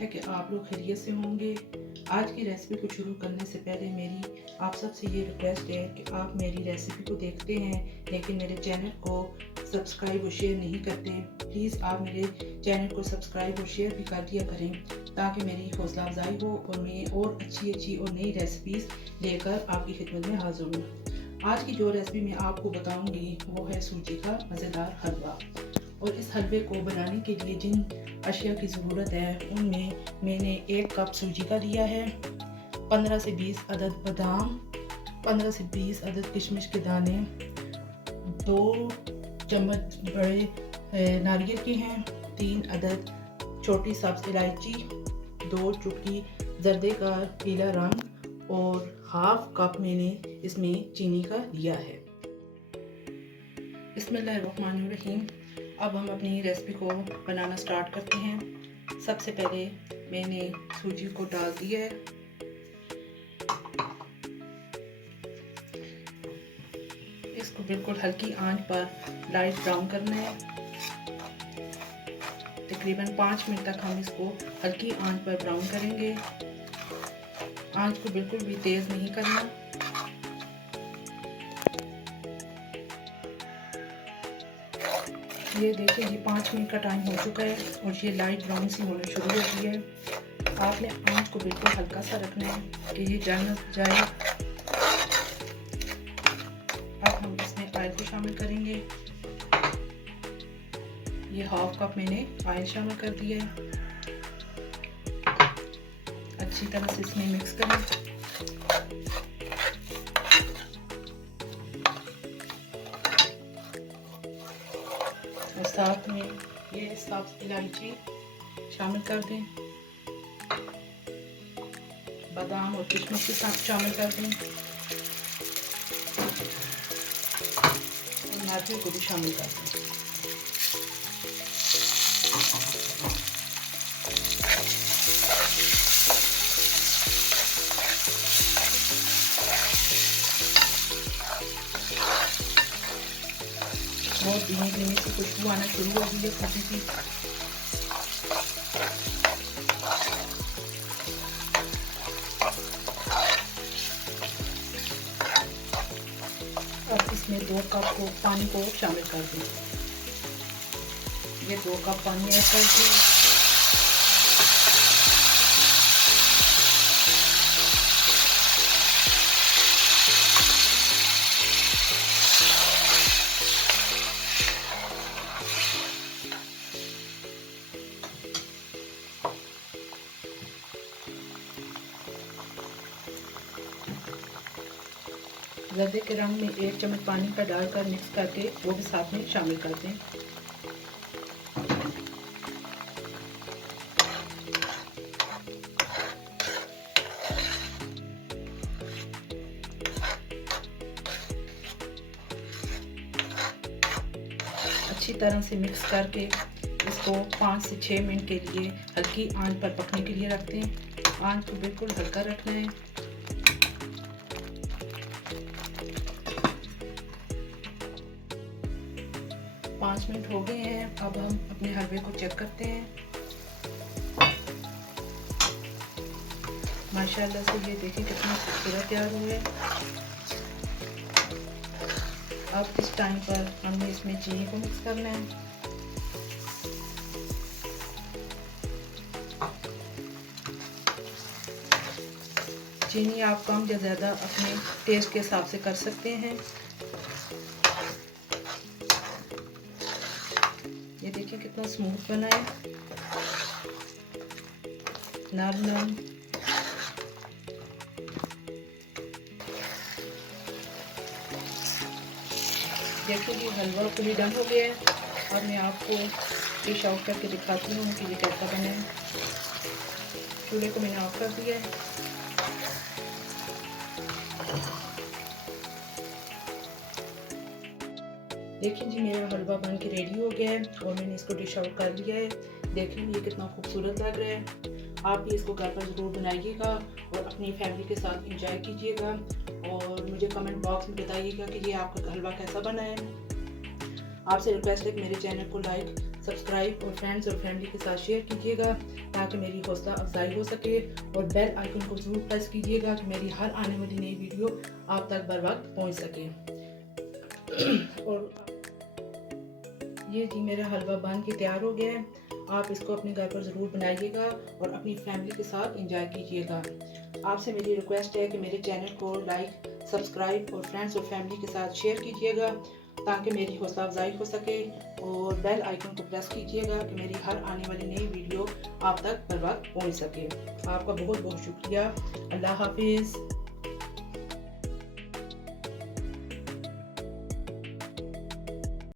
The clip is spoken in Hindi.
है कि आप लोग खैरियत से होंगे। आज की रेसिपी को शुरू करने से पहले मेरी आप सबसे ये रिक्वेस्ट है कि आप मेरी रेसिपी को देखते हैं लेकिन मेरे चैनल को सब्सक्राइब और शेयर नहीं करते। प्लीज़ आप मेरे चैनल को सब्सक्राइब और शेयर भी कर दिया करें ताकि मेरी हौसला अफजाई हो और मैं और अच्छी और नई रेसिपीज़ लेकर आपकी खिदमत में हाजिर हूँ। आज की जो रेसिपी मैं आपको बताऊँगी वो है सूजी का मज़ेदार हलवा। और इस हलवे को बनाने के लिए जिन अशिया की ज़रूरत है उनमें मैंने 1 कप सूजी का लिया है, 15 से 20 अदद बादाम, 15 से 20 अदद किशमिश के दाने, 2 चम्मच बड़े नारियल के हैं, 3 अदद छोटी सब्ज़ इलायची, 2 चुटकी जर्दे का पीला रंग और हाफ कप मैंने इसमें चीनी का लिया है। बिस्मिल्लाहिर्रहमानिर्रहीम। अब हम अपनी रेसिपी को बनाना स्टार्ट करते हैं। सबसे पहले मैंने सूजी को डाल दिया है। इसको बिल्कुल हल्की आंच पर लाइट ब्राउन करना है। तकरीबन 5 मिनट तक हम इसको हल्की आंच पर ब्राउन करेंगे। आंच को बिल्कुल भी तेज़ नहीं करना। ये देखिए, ये 5 मिनट का टाइम हो चुका है और ये लाइट ब्राउन सी होना शुरू हो गई है। आपने आंच को बिल्कुल हल्का सा रखना है कि ये जल न जाए। अब हम इसमें ऑयल को शामिल करेंगे। ये हाफ कप मैंने ऑयल शामिल कर दिया है। अच्छी तरह से इसमें मिक्स करें। और साथ में ये सब्ज़ इलायची शामिल कर दें, बादाम और किशमिश के साथ शामिल कर दें और नारियल को भी शामिल कर दें। बहुत धीमी धीमी सी खुशबू आना शुरू हो गई है सूजी की। अब इसमें 2 कप पानी को शामिल कर दें। ये 2 कप पानी ऐड कर दें। जर्दे के रंग में 1 चम्मच पानी का डालकर मिक्स करके वो भी साथ में शामिल कर दें। अच्छी तरह से मिक्स करके इसको 5 से 6 मिनट के लिए हल्की आंच पर पकने के लिए रख दें। आंच को बिल्कुल हल्का रखना है। 5 मिनट हो गए हैं। अब हम अपने हलवे को चेक करते हैं। माशाल्लाह से ये देखिए कितना खूबसूरत तैयार हुआ है। अब इस टाइम पर हमने इसमें चीनी को मिक्स करना है। चीनी आप कम या ज़्यादा अपने टेस्ट के हिसाब से कर सकते हैं। ये देखिए कितना स्मूथ बना है, नरम। देखिए ये हलवा पूरी डन हो गया है। और मैं आपको डिश आउट करके दिखाती हूँ कि ये कैसा बना है। चूल्हे को मैंने ऑफ कर दिया है। देखिए जी, मेरा हलवा बन के रेडी हो गया है और मैंने इसको डिश आउट कर लिया है। देखिए ये कितना खूबसूरत लग रहा है। आप भी इसको घर पर ज़रूर बनाइएगा और अपनी फैमिली के साथ इंजॉय कीजिएगा और मुझे कमेंट बॉक्स में बताइएगा कि ये आपका हलवा कैसा बना है। आपसे रिक्वेस्ट है कि मेरे चैनल को लाइक, सब्सक्राइब और फ्रेंड्स और फैमिली के साथ शेयर कीजिएगा ताकि मेरी हौसला अफजाई हो सके, और बेल आइकन को ज़रूर प्रेस कीजिएगा कि मेरी हर आने वाली नई वीडियो आप तक बर वक्त पहुँच सके। और ये जी मेरा हलवा बन के तैयार हो गया है। आप इसको अपने घर पर ज़रूर बनाइएगा और अपनी फैमिली के साथ इंजॉय कीजिएगा। आपसे मेरी रिक्वेस्ट है कि मेरे चैनल को लाइक, सब्सक्राइब और फ्रेंड्स और फैमिली के साथ शेयर कीजिएगा ताकि मेरी हौसला अफजाई हो सके, और बेल आइकन को प्रेस कीजिएगा कि मेरी हर आने वाली नई वीडियो आप तक बर वक्त पहुँच सके। आपका बहुत बहुत शुक्रिया। अल्लाह हाफिज़।